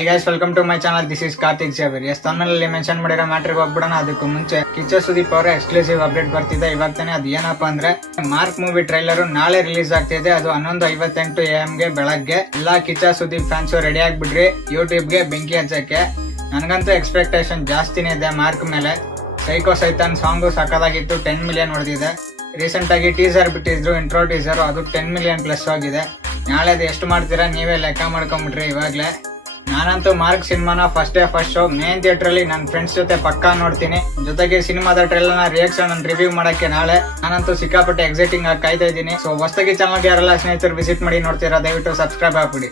Hi guys, welcome to my channel. This is Karthik Xavier. Yes, thumbnail mention ಮಾಡಿರೋ ಮ್ಯಾಟ್ರಿಗೆ ಹೋಗ್ಬಿಡೋಣ. ಅದಕ್ಕೂ ಮುಂಚೆ ಕಿಚ್ಚ ಸುದೀಪ್ ಅವರ ಎಕ್ಸ್ಕ್ಲೂಸಿವ್ ಅಪ್ಡೇಟ್ ಬರ್ತಿದೆ ಇವಾಗ ತಾನೆ. ಅದು ಏನಪ್ಪಾ ಅಂದ್ರೆ ಮಾರ್ಕ್ ಮೂವಿ ಟ್ರೈಲರ್ ನಾಳೆ ರಿಲೀಸ್ ಆಗ್ತಿದೆ. ಅದು 11:58 AM ಗೆ ಬೆಳಗ್ಗೆ. ಎಲ್ಲಾ ಕಿಚ್ಚ ಸುದೀಪ್ ಫ್ಯಾನ್ಸ್ ರೆಡಿ ಆಗ್ಬಿಡ್ರಿ ಯೂಟ್ಯೂಬ್ ಗೆ ಬೆಂಕಿ ಹಚ್ಚಕ್ಕೆ. ನನಗಂತೂ ಎಕ್ಸ್ಪೆಕ್ಟೇಷನ್ ಜಾಸ್ತಿನೇ ಇದೆ ಮಾರ್ಕ್ ಮೇಲೆ. ಸೈಕೋ ಸೈತಾನ್ ಸಾಂಗು ಸಕ್ಕದಾಗಿತ್ತು, 10 ಮಿಲಿಯನ್ ಹೊಡೆದಿದೆ. ರೀಸೆಂಟ್ ಆಗಿ ಟೀಸರ್ ಬಿಟ್ಟಿದ್ರು, ಇಂಟ್ರೋ ಟೀಸರ್, ಅದು 10 ಮಿಲಿಯನ್ ಪ್ಲಸ್ ಆಗಿದೆ. ನಾಳೆ ಅದು ಎಷ್ಟು ಮಾಡ್ತೀರಾ ನೀವೇ ಲೆಕ್ಕ ಮಾಡ್ಕೊಂಡ್ಬಿಟ್ರಿ ಇವಾಗ್ಲೇ. ನಾನಂತೂ ಮಾರ್ಕ್ ಸಿನಿಮಾನ first day first show main theatre ಅಲ್ಲಿ ನನ್ನ ಫ್ರೆಂಡ್ಸ್ ಜೊತೆ ಪಕ್ಕಾ ನೋಡ್ತೀನಿ. ಜೊತೆಗೆ ಸಿನಿಮಾದ ಟ್ರೈಲರ್ನ ರಿಯಾಕ್ಷನ್ ರಿವ್ಯೂ ಮಾಡಕ್ಕೆ ನಾಳೆ. ನಾನಂತೂ ಸಿಕ್ಕಾಪಟ್ಟೆ ಎಕ್ಸೈಟಿಂಗ್ ಆಗಿ ಕಾಯ್ತಾ ಇದ್ದೀನಿ. ಸೊ ಹೊಸದಾಗಿ ಚಾನಲ್ಗೆ ಯಾರೆಲ್ಲ ಸ್ನೇಹಿತರು ವಿಸಿಟ್ ಮಾಡಿ ನೋಡ್ತೀರಾ ದಯವಿಟ್ಟು ಸಬ್ಸ್ಕ್ರೈಬ್ ಆಗ್ಬಿಡಿ.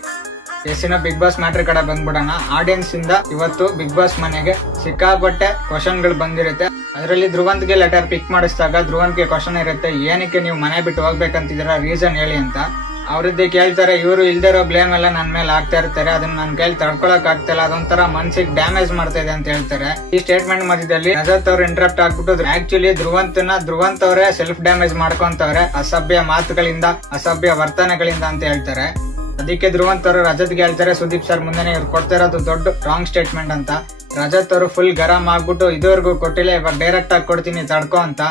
ಎಸ್ಸಿನ ಬಿಗ್ ಬಾಸ್ ಮ್ಯಾಟ್ರ್ ಕಡೆ ಬಂದ್ಬಿಡೋಣ. ಆಡಿಯನ್ಸ್ ಇಂದ ಇವತ್ತು ಬಿಗ್ ಬಾಸ್ ಮನೆಗೆ ಸಿಕ್ಕಾಪಟ್ಟೆ ಕ್ವಶನ್ ಗಳು ಬಂದಿರುತ್ತೆ. ಅದರಲ್ಲಿ ಧ್ರುವಂತ್ಗೆ ಲೆಟರ್ ಪಿಕ್ ಮಾಡಿಸಿದಾಗ ಧ್ರುವಂತ್ಗೆ ಕ್ವಶನ್ ಇರುತ್ತೆ, ಏನಕ್ಕೆ ನೀವು ಮನೆ ಬಿಟ್ಟು ಹೋಗ್ಬೇಕಂತಿದ್ದೀರಾ, ರೀಸನ್ ಹೇಳಿ ಅಂತ. ಅವ್ರದ್ದೇ ಕೇಳ್ತಾರೆ. ಇವರು ಇಲ್ದಿರೋ ಬ್ಲೇಮ್ ಎಲ್ಲ ನನ್ ಮೇಲೆ ಆಗ್ತಾ ಇರ್ತಾರೆ, ಅದನ್ನ ನನ್ ಕೈಲಿ ತಡ್ಕೊಳಕ್ ಆಗ್ತಿಲ್ಲ, ಅದೊಂಥರ ಮನ್ಸಿಗೆ ಡ್ಯಾಮೇಜ್ ಮಾಡ್ತಾ ಇದೆ ಅಂತ ಹೇಳ್ತಾರೆ. ಈ ಸ್ಟೇಟ್ಮೆಂಟ್ ಮಧ್ಯದಲ್ಲಿ ರಜತ್ ಅವ್ರು ಇಂಟರಪ್ಟ್ ಆಗ್ಬಿಟ್ಟು ಆಕ್ಚುಲಿ ಧ್ರುವಂತ್ ಅವರೇ ಸೆಲ್ಫ್ ಡ್ಯಾಮೇಜ್ ಮಾಡ್ಕೊಂತವ್ರೆ ಅಸಭ್ಯ ಮಾತುಗಳಿಂದ, ಅಸಭ್ಯ ವರ್ತನೆಗಳಿಂದ ಅಂತ ಹೇಳ್ತಾರೆ. ಅದಕ್ಕೆ ಧ್ರುವಂತ್ ಅವರು ರಜತ್ಗೆ ಹೇಳ್ತಾರೆ, ಸುದೀಪ್ ಸರ್ ಮುಂದೆನೆ ಇವ್ರು ಕೊಡ್ತಾ ಇರೋದು ದೊಡ್ಡ ರಾಂಗ್ ಸ್ಟೇಟ್ಮೆಂಟ್ ಅಂತ. ರಜತ್ ಅವರು ಫುಲ್ ಗರಂ ಆಗ್ಬಿಟ್ಟು ಇದುವರೆಗೂ ಕೊಟ್ಟಿಲ್ಲ, ಇವಾಗ ಡೈರೆಕ್ಟ್ ಆಗಿ ಕೊಡ್ತೀನಿ ತಡ್ಕೋ ಅಂತ.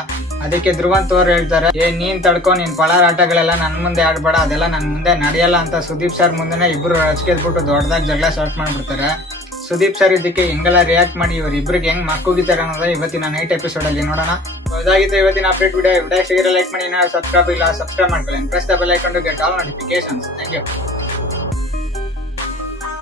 ಅದಕ್ಕೆ ಧ್ರುವಂತ್ ಅವ್ರು ಹೇಳ್ತಾರೆ, ನೀನ್ ತಡ್ಕೊ, ನೀನ್ ಪಳಾರಾಟಗಳೆಲ್ಲ ನನ್ ಮುಂದೆ ಆಡ್ಬೇಡ, ಅದೆಲ್ಲ ನನ್ ಮುಂದೆ ನಡೆಯಲ್ಲ ಅಂತ ಸುದೀಪ್ ಸರ್ ಮುಂದೆನೆ ಇಬ್ರು ರಚ್ಕೆದ್ಬಿಟ್ಟು ದೊಡ್ಡದಾಗಿ ಜಗಳ ಸ್ಟಾರ್ಟ್ ಮಾಡ್ಬಿಡ್ತಾರೆ. ಸುದೀಪ್ ಸರ್ ಇದಕ್ಕೆ ಹೆಂಗೆಲ್ಲ ರಿಯಾಕ್ಟ್ ಮಾಡಿ ಇವ್ರಿಬ್ರಿಗೆ ಹೆಂಗ್ ಮಕ್ಕೂಗಿತಾರೆ ಅನ್ನೋದು ಇವತ್ತಿನ ನೈಟ್ ಎಪಿಸೋಡ್ ಅಲ್ಲಿ ನೋಡೋಣ. ಇದಾಗಿತ್ತು ಇವತ್ತಿನ ಅಪ್ಡೇಟ್ ವಿಡಿಯೋ. ವಿಡಿಯೋ ಲೈಕ್ ಮಾಡಿ, ಸಬ್ಸ್ಕ್ರೈಬ್ ಇಲ್ಲ ಸಬ್ಸ್ಕ್ರೈಬ್ ಮಾಡ್ಕೊಳ್ಳಿ. Press the bell icon to get all notifications. Thank you.